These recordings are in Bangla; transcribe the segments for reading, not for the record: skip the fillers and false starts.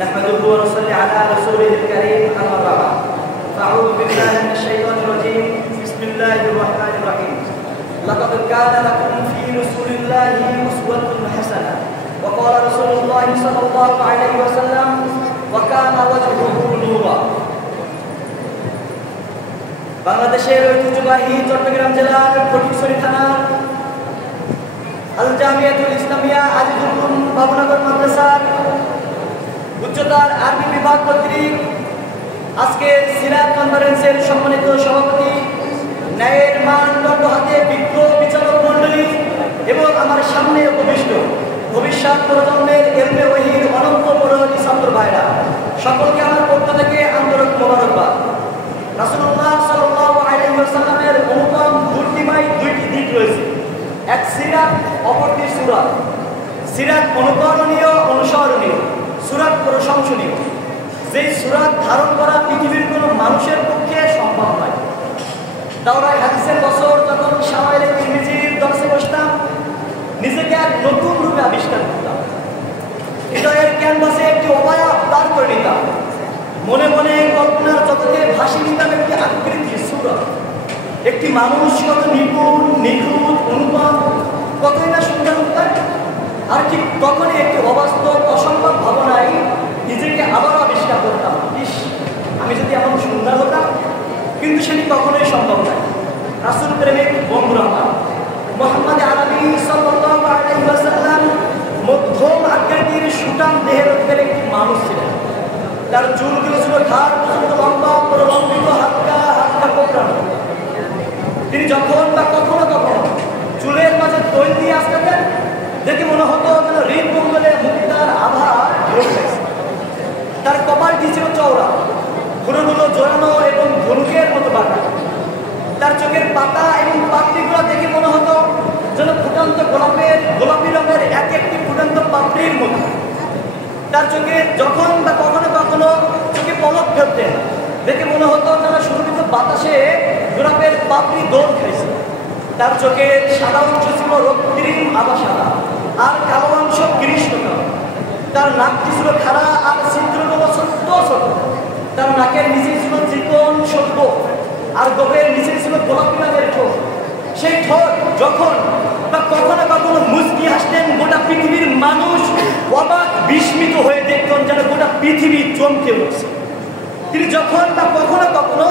نحمده ونصلي على رسوله الكريم أما بعد فأعوذ بالله من الشيطان الرجيم بسم الله الرحمن الرحيم لقد كان لكم في رسول الله أسوة حسنة وقال رسول الله صلى الله عليه وسلم وكان وجهه نورا বাংলাদেশের ঐতিহ্যবাহী চট্টগ্রাম জেলার ফটিকছড়ি থানার আল জামিয়াতুল ইসলামিয়া আজিজুল বাবুনগর মাদ্রাসার উচ্চতর আরবি বিভাগ কর্তৃক আজকের সিরাত কনফারেন্সের সম্মানিত সভাপতি ন্যায়ের মানদণ্ড হাতে বিজ্ঞ বিচারক মণ্ডলী এবং আমার সামনে উপবিষ্ট ভবিষ্যৎ প্রজন্মের এলমে ওয়াহির অনন্ত পরোয়ারি ছাত্র ভাইরা সকলকে আমার পক্ষ থেকে আন্তরিক মোবারকবাদ। রাসূলুল্লাহ সাল্লাল্লাহু আলাইহি ওয়াসাল্লামের অনুপম মূর্তিময় দুইটি দিক রয়েছে, এক সিরাত, অপরটি সূরা। সিরাত অনুকরণীয়, অনুসরণীয়, সূরাত প্রশংসনীয়। যেই সূরাত ধারণ করা পৃথিবীর কোনো মানুষের পক্ষে সম্ভব নয়। দাওরায়ে হাদিসের বছর যখন শাওয়ালে তিরমিজির দর্শে বসতাম, নিজেকে এক নতুন রূপে আবিষ্কার করতাম। হৃদয়ের ক্যানভাসে একটি অবয়ব দাঁড় করে নিতাম, মনে মনে কল্পনার জগতে ভাসিয়ে নিতাম একটি আকৃতি, সূরত। একটি মানুষ কত নিপুণ, নিখুঁত, অনুপম, কতই না সুন্দর হতে। আর ঠিক তখনই একটি অবাস্তব, অসম্ভব ভাবনায় নিজেকে আবারও আবিষ্কার করতাম, ইস, আমি যদি এমন সুন্দর হতাম। কিন্তু সেটি কখনোই সম্ভব নয়। রাসূল প্রেমিক বন্ধুরা আমার, মুহাম্মদ আরবি সাল্লাল্লাহু আলাইহি ওয়াসাল্লাম মধ্যম আকৃতির সুঠাম দেহের অধিকারী একটি মানুষ ছিলেন। তার চুলগুলো ছিল ঘাড় পর্যন্ত লম্বা, প্রলম্বিত, হালকা হালকা কোঁকড়ানো। তিনি যখন বা কখনো কখনো চুলের মাঝে তৈল দিয়ে আসতেন, দেখে মনে হতো যেন হৃদমঙ্গলে মুক্তার আভা ঢেউ উঠেছে। তার কপালটি ছিল চওড়া, ভুরুগুলো জোরানো এবং ধনুকের মতো বাঁকা। তার চোখের পাতা এবং পাপড়িগুলো দেখে মনে হতো যেন ফুটন্ত গোলাপি রঙের এক একটি ফুটন্ত পাপড়ির মতো। তার চোখে যখন বা কখনো কখনো চোখে পলক ফেলতেন, দেখে মনে হতো যেন সুরভিত বাতাসে গোলাপের পাপড়ি দৌড় খাইছে। তার চোখের সাদা অংশ ছিল রক্তিম আভা সাদা, আর কালো অংশ কৃষ্ণ কালো। তার নাকটি ছিল খাড়া আর ছিদ্রগুলো ছোট্ট ছোট। তার নাকের নিচে ছিল চিকন সভ্য, আর গোপের নিচে ছিল গোলাপি রঙের ঠোঁট। সেই ঠোঁট যখন বা কখনো কখনো মুচকি হাসতেন, গোটা পৃথিবীর মানুষ অবাক বিস্মিত হয়ে দেখতেন যেন গোটা পৃথিবী চমকে উঠছে। তিনি যখন বা কখনো কখনো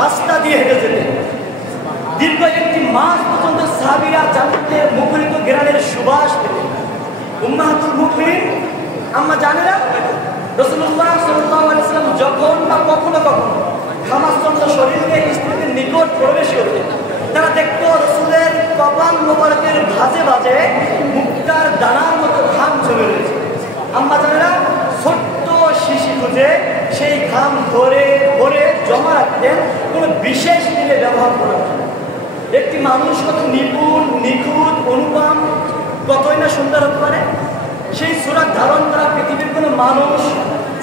রাস্তা দিয়ে হেঁটে যেতেন, দীর্ঘ একটি মাস পর্যন্ত সাহাবীরা জান্নাতের মুখরিত ঘেরানের সুবাস পেতেন। উম্মাহাতুল মুমিনিন আম্মা জানেরা, রাসূলুল্লাহ সাল্লাল্লাহু আলাইহি ওয়াসাল্লাম যখন বা কখনো কখনো ঘামাচ্ছন্ন শরীরকে স্ত্রীদের নিকট প্রবেশ করতেন, তারা দেখতো রাসূলের কপাল মোবারকের ভাঁজে ভাঁজে মুক্তার দানার মতো ঘাম জমে রয়েছে। আম্মা জানেরা ছোট্ট শিশি খুঁজে সেই ঘাম ধরে ভরে জমা রাখতেন কোনো বিশেষ দিনে ব্যবহার করার জন্য। একটি মানুষ কত নিপুণ, নিখুঁত, অনুপম, কতই না সুন্দর হতে পারে। সেই সূরাত ধারণ করা পৃথিবীর কোনো মানুষ,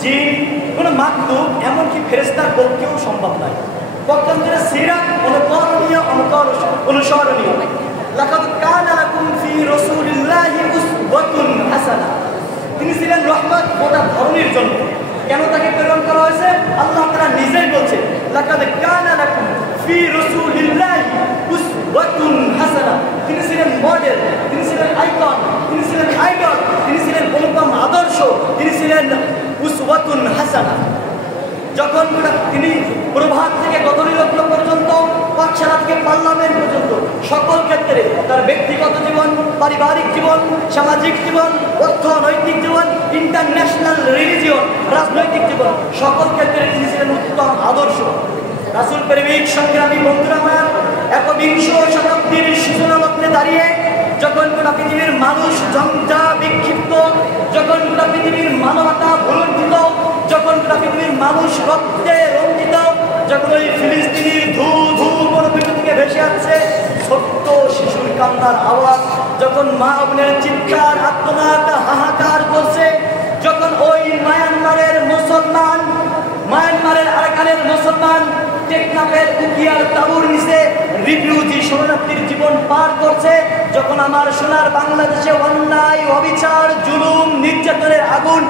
জিন, কোনো মাখলুক, এমনকি ফেরেশতার পক্ষেও সম্ভব নয়। পক্ষান্তরে সিরাত অনুকরণীয়, অনুসরণীয়। লাকাদ কানা লাকুম ফি রাসূলিল্লাহি উসওয়াতুন হাসানাহ। তিনি ছিলেন রহমত গোটা ধরনের জন্য। কেন তাকে প্রেরণ করা হয়েছে? আল্লাহ তাআলা নিজেই বলছেন, লাকাদ কানা লাকুম ফি রাসূলিল্লাহি উসওয়াতুন হাসানাহ। তিনি ছিলেন মডেল, তিনি ছিলেন আইকন, তিনি ছিলেন আইডল, তিনি ছিলেন অনুপম আদর্শ, তিনি ছিলেন উসওয়াতুন হাসানাহ। যখন তিনি প্রভাত থেকে গধূলি লগ্ন পর্যন্ত, পাঠশালা থেকে পার্লামেন্ট পর্যন্ত সকল ক্ষেত্রে তার ব্যক্তিগত জীবন, পারিবারিক জীবন, সামাজিক জীবন, অর্থনৈতিক জীবন, ইন্টারন্যাশনাল রিলিজিয়ন, রাজনৈতিক জীবন, সকল ক্ষেত্রে তিনি ছিলেন উত্তম আদর্শ। রাসূল প্রেমিক সংগ্রামী বন্ধুরা আমার, একবিংশ শতাব্দীর সূচনা লগ্নে দাঁড়িয়ে যখন গোটা পৃথিবীর মানুষ ঝঞ্ঝা বিক্ষিপ্ত, যখন গোটা পৃথিবীর মানবতা ভুলুণ্ঠিত, যখন গোটা পৃথিবীর মানুষ রক্তে রঞ্জিত, যখন ওই ফিলিস্তিনির ধু ধু মরুভূমি থেকে ভেসে আসছে ছোট্ট শিশুর কান্নার আওয়াজ, যখন মা বোনের চিৎকার, আত্মনাদ, হাহাকার করছে, যখন ওই মায়ানমারের আরাকানের মুসলমান টেকনাফের উকিয়ার তাবুর নিচে রিফিউজি শরণার্থীর জীবন পার করছে, যখন আমার সোনার বাংলাদেশে অন্যায়, অবিচার, জুলুম, নির্যাতনের আগুন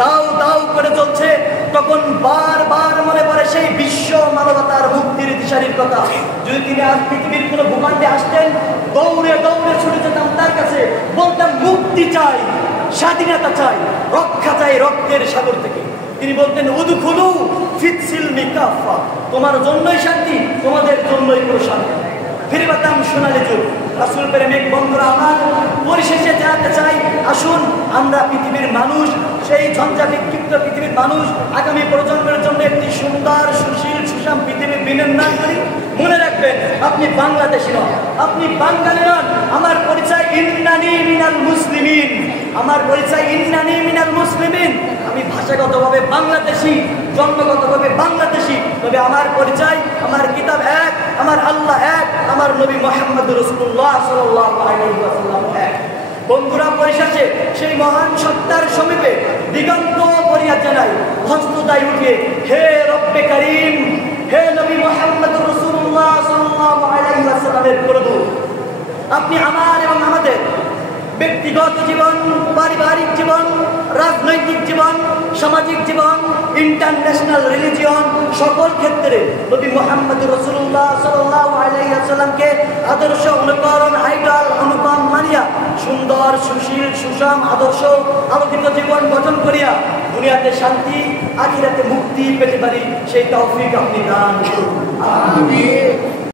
দাও দাও করে চলছে, তখন বারবার মনে পড়ে সেই বিশ্ব মানবতার মুক্তির দিশারির কথা। যদি তিনি আজ পৃথিবীর কোনো ভূখণ্ডে আসতেন, দৌড়ে দৌড়ে ছুটে যেতাম তার কাছে, বলতাম মুক্তি চাই, স্বাধীনতা চাই, রক্ষা চাই রক্তের সাগর থেকে। তিনি বলতেন উদখুলু ফিসসিলমি কাফা, তোমার জন্যই শান্তি, তোমাদের জন্যই প্রশান্তি। ফিরে পেতাম সোনালী যুগ। রাসূল প্রেমিক বন্ধুরা আমার, পরিশেষে জানাতে চাই, আসুন আমরা পৃথিবীর মানুষ, সেই ঝঞ্ঝা বিক্ষিপ্ত পৃথিবীর মানুষ, আগামী প্রজন্মের জন্য একটি সুন্দর সুশীল সুষম পৃথিবী বিনির্মাণ করি। মনে রাখবেন, আপনি বাংলাদেশি নন, আপনি বাঙালি নন। আমার পরিচয় ইন্নানি মিনাল মুসলিমিন, আমার পরিচয় ইন্নানি মিনাল মুসলিমিন। আমি ভাষাগতভাবে বাংলাদেশি, জন্মগতভাবে বাংলাদেশি, তবে আমার পরিচয়, আমার কিতাব এক, আমার আল্লাহ এক, আমার নবী মুহাম্মদ রাসূলুল্লাহ সাল্লাল্লাহু আলাইহি ওয়াসাল্লাম এক। বন্ধুরা, পরিশেষে সেই মহান সত্তার সমীপে দিগন্ত ফরিয়াদ জানাই, হস্তদায় উঠিয়ে, হে রব্বে কারীম, হে নবী মুহাম্মদ রাসূলুল্লাহ সাল্লাল্লাহু আলাইহি ওয়াসাল্লামের প্রভু, আপনি আমার এবং আমাদের ব্যক্তিগত জীবন, পারিবারিক জীবন, রাজনৈতিক জীবন, সামাজিক জীবন, ইন্টারন্যাশনাল রিলিজিয়ন, সকল ক্ষেত্রে নবী মুহাম্মদ রাসূলুল্লাহ সাল্লাল্লাহু আলাইহি ওয়াসাল্লামকে আদর্শ অনুকরণ, আইডল অনুপম মানিয়া সুন্দর সুশীল সুষম আদর্শ আলোকিত জীবন গঠন করিয়া দুনিয়াতে শান্তি, আখিরাতে মুক্তি পেতে পারি, সেই তৌফিক আপনি দান করুন। আমিন।